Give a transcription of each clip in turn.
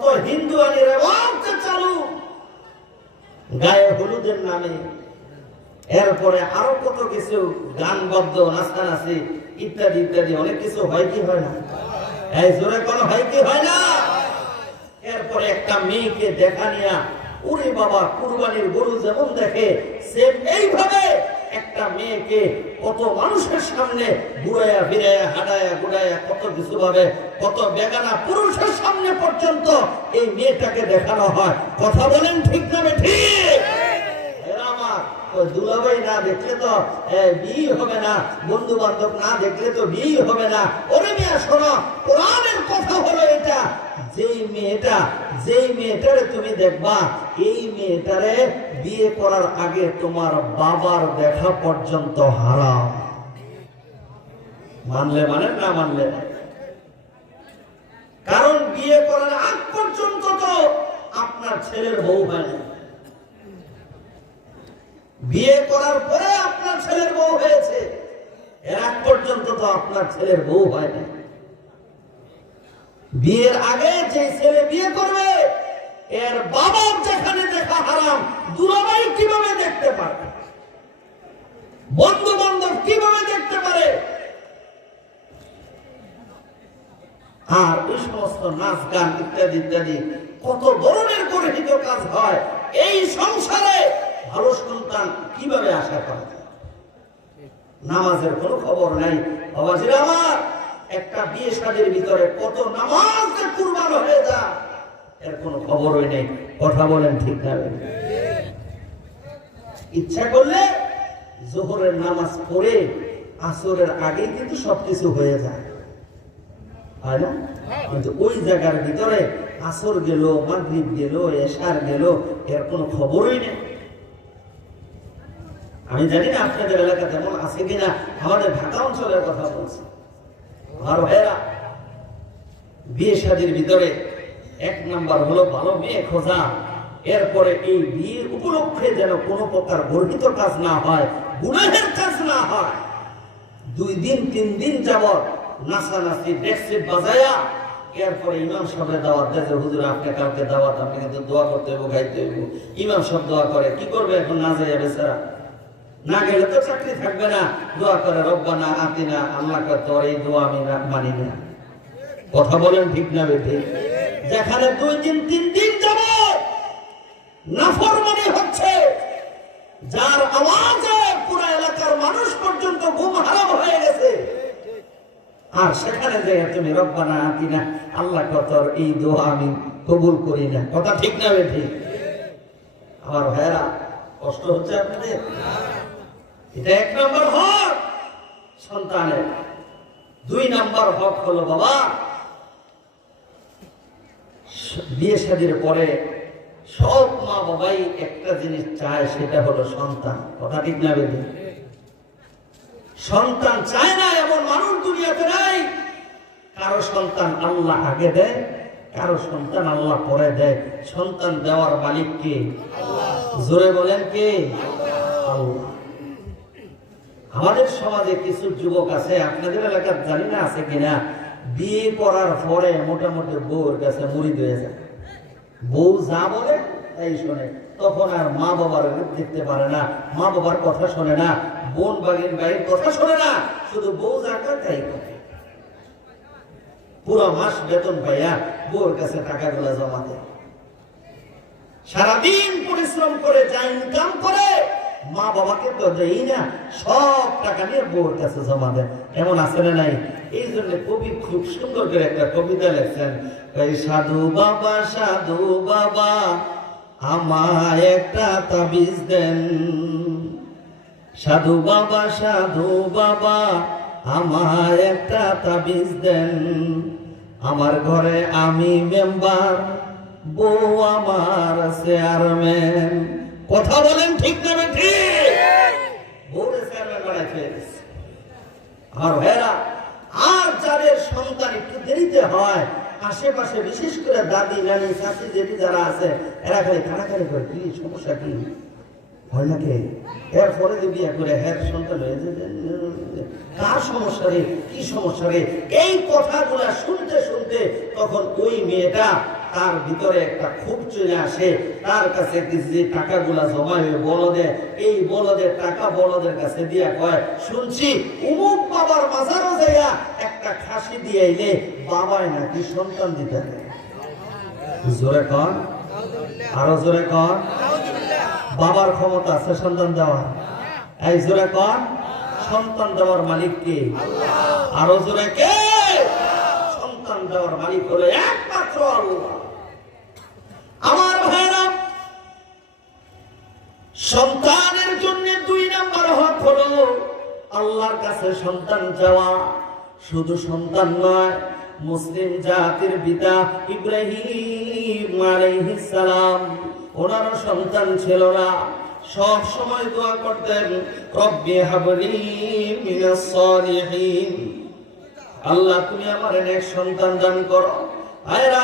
কত হিন্দু আনি চালু? গায়ে হলুদের নামে। এরপরে আরও কত কিছু গানবদ্ধ নাচানাচি ইত্যাদি ইত্যাদি। অনেক কিছু হয় কি হয় না? এই জোরে কোনো হয় কি হয় না? এরপরে একটা মেয়েকে দেখা নিয়া উরে বাবা, কুরবানির গরু যেমন দেখে সেম এইভাবে একটা মেয়েকে কত মানুষের সামনে ঘুরাইয়া ফিরাইয়া, হাঁটাইয়া ঘুরাইয়া, কত কিছু ভাবে কত বেগানা পুরুষের সামনে পর্যন্ত এই মেয়েটাকে দেখানো হয়। কথা বলেন ঠিক না ঠিক? দেখলে তো বিয়ে হবে না। বন্ধু বান্ধব না দেখলে তো বিয়ে হবে না। ওরে মেয়ে, শোনো কোরআনের কথা হলো এটা। যেই মেয়েটা, যেই মেয়েটারে তুমি দেখবা, এই মেয়েটারে বিয়ে করার আগে তোমার বাবার দেখা পর্যন্ত হারাম। মানলে মানে না মানলে কারণ বিয়ে করার আগ পর্যন্ত তো আপনার ছেলের বউ হয় না বিয়ে করার পরে আপনার ছেলের বউ হয়েছে। এর আগ পর্যন্ত তো আপনার ছেলের বউ হয় না বিয়ের আগে যে ছেলে বিয়ে করবে, এর বাবার যেখানে দেখা হারাম, দুলাভাই কীভাবে দেখতে পারে বন্ধু বান্ধব কীভাবে দেখতে পারে? আর ওই সমস্ত নাচ, গান ইত্যাদি ইত্যাদি, কত ধরনের গর্হিত কাজ হয়, এই সংসারে ভালো সন্তান কীভাবে আশা করা? নামাজের কোনো খবর নাই। বাবাজির আমার একটা বিয়ে শাদীর ভিতরে কত নামাজ কুরবান হয়ে যায় এর কোনো খবরই নেই। কথা বলেন ঠিক না ইচ্ছা করলে জোহরের নামাজ পড়ে আসরের আগেই কিন্তু সবকিছু হয়ে যায়। হয় না? কিন্তু ওই জায়গার ভিতরে আসর গেল মাগরিব গেল এশার গেল এর কোনো খবরই নেই। আমি জানি না আপনাদের এলাকা তেমন আছে কিনা আমাদের ঢাকা অঞ্চলের কথা বলছি। আমার ভাইয়েরা, বিয়ে শাদীর ভিতরে এক নাম্বার হলো ভালো মেয়ে খোঁজা। এরপরে এই বিয়ের উপলক্ষে যেন কোনো প্রকার গর্হিত কাজ না হয়, গুনাহের কাজ না হয়, দুই দিন, তিন দিন যাবত নাচানাচি ডেক্সিট বাজায়া এরপরে ইমাম সাহেবের দাওয়াত দেয় হুজুর, আপনি কালকে দাওয়াত, আপনি কিন্তু দোয়া করতে হইব, গাইতে হইব। ইমাম সাহেব দোয়া করে, কি করবে এখন না যাইয়া বেচারা? না গেলে তো চাকরি থাকবে না। দোয়া করে রব্বানা আতিনা আল্লাহ কয়, তোর এই দোয়া আমি না- মানি না। কথা বলেন ঠিক না বেঠি। যেখানে দুই দিন তিন দিন যাব মনে হচ্ছে যার আওয়াজে পুরো এলাকার মানুষ পর্যন্ত ঘুম হারাম হয়ে গেছে। আর সেখানে যে তুমি রব্বানা আতিনা আল্লাহ কতর এই দোয়া আমি কবুল করি না। কথা ঠিক না বেঠি। আমার ভাইরা কষ্ট হচ্ছে আপনাদের? এটা এক নম্বর হক সন্তানের। দুই নম্বর হক হলো বাবা, বিয়ে শাদীর পরে সব মা বাবাই একটা জিনিস চায়, সেটা হলো সন্তান। কথা ঠিক না বেদি? সন্তান চায় না এমন মানুষ দুনিয়াতে নাই। কারও সন্তান আল্লাহ আগে দেয়, কারও সন্তান আল্লাহ পরে দেয়। সন্তান দেওয়ার মালিক কে? জোরে বলেন কে? আল্লাহ। আমাদের সমাজে কিছু যুবক আছে, আপনাদের এলাকার জানি না আছে কিনা, বিয়ে করার পরে মোটামুটি বউর কাছে মুড়ি হয়ে যায়। বউ যা বলে, তাই শোনে। তখন আর মা বাবার দেখতে পারে না, মা বাবার কথা শোনে না, বোন বাগিন বাড়ির কথা শোনে না, শুধু বউ যা করে, তাই করে। পুরো মাস বেতন পাইয়া বউর কাছে টাকাগুলো জমা দেয়। সারাদিন পরিশ্রম করে, যা ইনকাম করে মা বাবাকে তো দেই না, সব টাকা নিয়ে বউর কাছে জমা দেয় এমন আছে না নাই? এই জন্য কবি খুব সুন্দর করে একটা কবিতা লেখছেন, এই সাধু বাবা সাধু বাবা, আমায় একটা তাবিজ দেন। সাধু বাবা সাধু বাবা আমার একটা তাবিজ দেন। আমার ঘরে আমি মেম্বার, বউ আমার আছে চেয়ারম্যান। কথা বলেন ঠিক না ঠিক? আর ভাইরা আর যাদের সন্তান একটু দেরিতে হয়, আশেপাশে বিশেষ করে দাদি, নানি চাষি জেঠি যারা আছে, এরা খালি কানাকানি করে, কি সমস্যা কি? হয় নাকি? এরপরে যে বিয়ে করে হ্যাঁ সন্তান হয়ে কার সমস্যা রে? কি সমস্যা রে? এই কথাগুলা শুনতে শুনতে তখন ওই মেয়েটা তার ভিতরে একটা খুব চলে আসে। তার কাছে যে টাকাগুলা জমা হয়ে বলদে, এই বলদের টাকা বলদের কাছে দিয়া কয়, শুনছি উমুক বাবার মাজারও যাইয়া একটা খাসি দিয়ে এলে বাবাই নাকি সন্তান দিতে জোরে কর। আরও জোরে কর। বাবার ক্ষমতা আছে সন্তান দেওয়ার এই জোরে কর সন্তান দেওয়ার মালিক কে? আরও জোরে কে? সন্তান দেওয়ার মালিক হলো একমাত্র আমার ভাইরা, সন্তানের জন্য দুই নাম্বার হক হলো আল্লাহর কাছে সন্তান যাওয়া শুধু সন্তান নয়, মুসলিম জাতির পিতা ইব্রাহিম আলাইহিস সালাম ওনারও সন্তান ছিল না। সব সময় দোয়া করতেন, রব্বি হাবলি আল্লাহ, তুমি আমার এক সন্তান দান করো।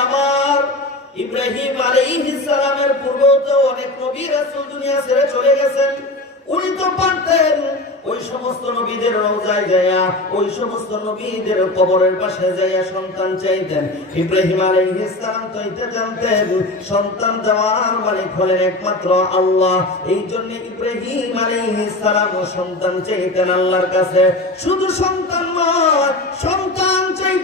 আমার ইব্রাহিম আলাইহিস নবীদের রওজায় যায়া ওই সমস্ত নবীদের কবরের পাশে যায়া সন্তান চাইতেন। ইব্রাহিম আলাইহিস সালাম তো এটা জানতেন, সন্তান দেওয়ার মালিক হলেন একমাত্র আল্লাহ। এই জন্য ইব্রাহিম আলাইহিস সালাম সন্তান চাইতেন আল্লাহর কাছে। শুধু সন্তান নয়, সন্তান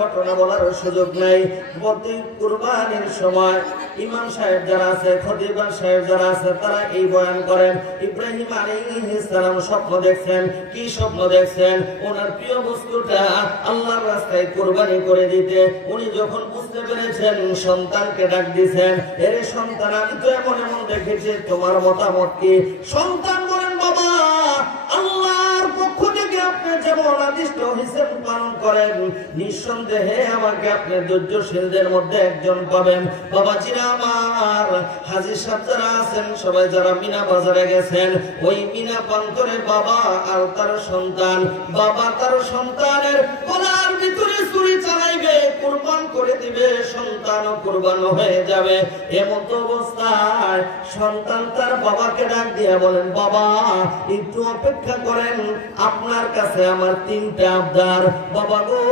ঘটনা বলার সুযোগ নাই। প্রতি কুরবানির সময় ইমাম সাহেব যারা আছে খতিবা সাহেব যারা আছে, তারা এই বয়ান করেন। ইব্রাহিম আলাইহিস সালাম স্বপ্ন দেখছেন। কি স্বপ্ন দেখছেন? ওনার প্রিয় বস্তুটা আল্লাহর রাস্তায় কোরবানি করে দিতে। উনি যখন বুঝতে পেরেছেন, সন্তানকে ডাক দিয়েছেন এর সন্তান, আমি তো এমন এমন দেখেছি, তোমার মতামত কি? সন্তান হিসেব পালন করেন। নিঃসন্দেহে আমাকে ধৈর্যশীলদের মধ্যে একজন পাবেন। বাবাজিরা আমার, হাজির সাহেব যারা আছেন, সবাই যারা মিনা বাজারে গেছেন, ওই মিনা করে বাবা আর তার সন্তান। বাবা তার সন্তানের অপেক্ষা করেন, আপনার কাছে আমার তিনটা আবদার। বাবা গো,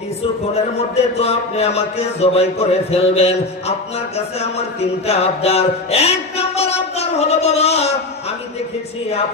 কিছুক্ষণের মধ্যে তো আপনি আমাকে জবাই করে ফেলবেন। আপনার কাছে আমার তিনটা আবদার। এক নম্বর আবদার হলো, বাবা, আমি দেখেছি আপনার